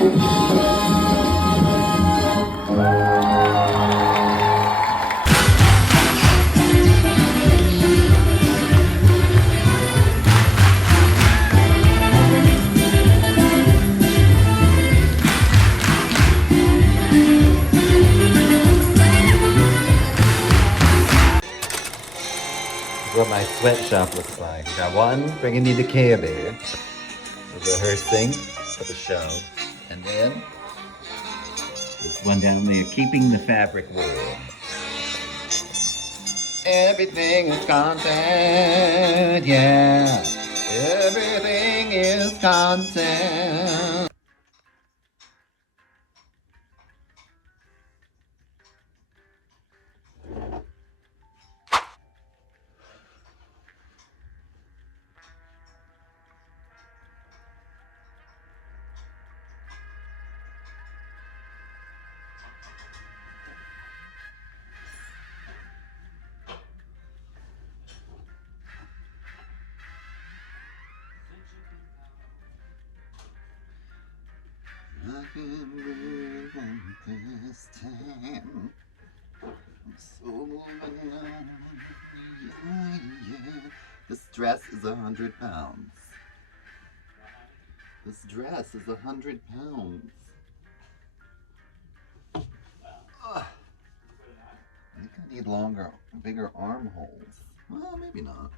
What my sweatshop looks like. We got one bringing me the Care Bear. We're rehearsing for the show. And then this one down there keeping the fabric warm. Everything is content, yeah. Everything is content. I can move on this time. I'm so moving on. Yeah, yeah. This dress is 100 pounds. This dress is 100 pounds. Ugh. I think I need bigger armholes. Well, maybe not.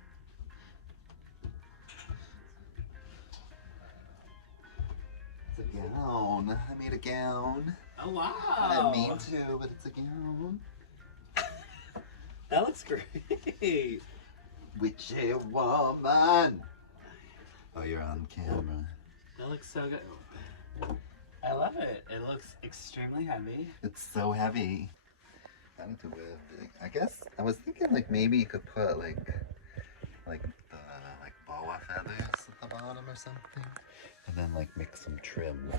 It's a gown. I made a gown. Oh wow! I didn't mean to, but it's a gown. That looks great. Witchy woman. Oh, you're on camera. That looks so good. I love it. It looks extremely heavy. It's so heavy. I need to wear big. I guess I was thinking like maybe you could put like boa feathers at the bottom or something, and then like mix some trim. I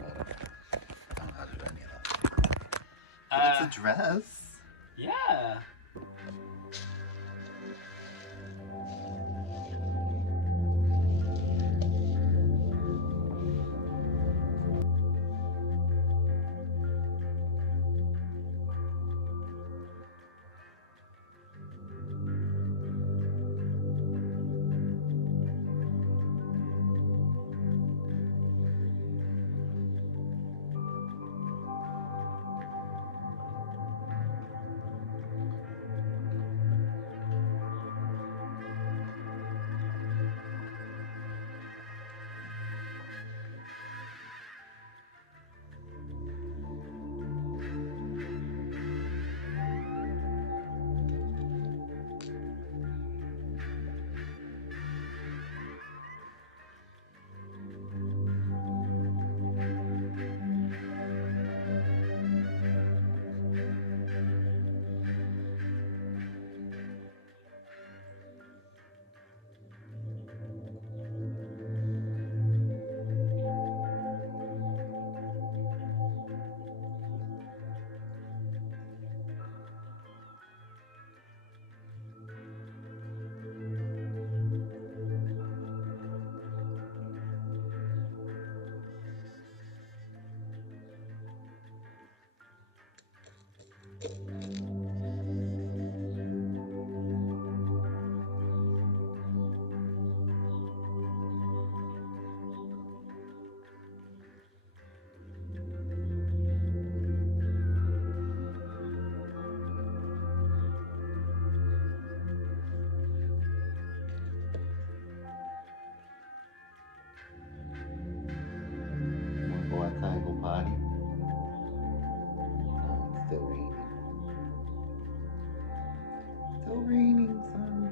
don't know how to do any of that. But it's a dress. Yeah. Wanna go outside, go potty? No, it's still raining. Still raining, son.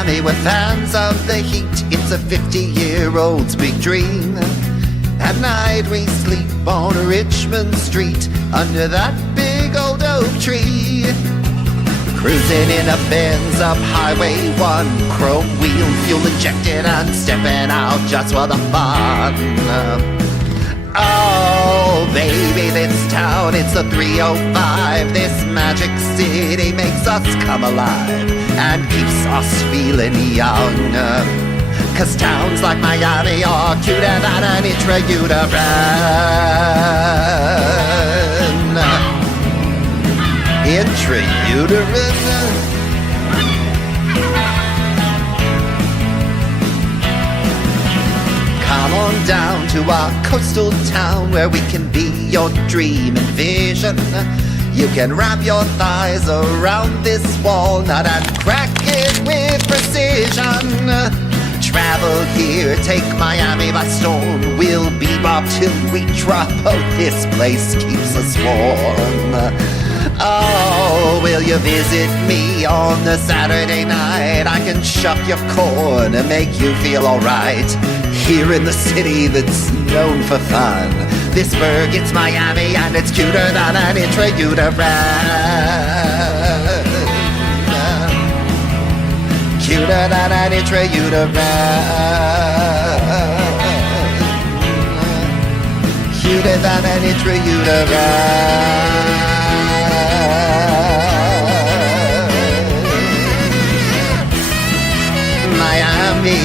Miami, we're fans of the heat. It's a 50-year-old's big dream. At night we sleep on Richmond Street under that big old oak tree. Cruising in a Benz up Highway 1, chrome wheel, fuel injected and stepping out just for the fun. Oh, baby, this town, it's a 305. This magic city makes us come alive and keeps us feeling young. 'Cause towns like Miami are cuter than an intrauterine. Intrauterine. Come on down to our coastal town where we can be your dream and vision. You can wrap your thighs around this walnut and crack it with precision. Travel here, take Miami by storm. We'll bebop till we drop. Oh, this place keeps us warm. Oh, will you visit me on a Saturday night? I can shuck your corn and make you feel alright. Here in the city that's known for fun, this burg, it's Miami, and it's cuter than an intrauterine. Cuter than an intrauterine. Cuter than an intrauterine. Miami.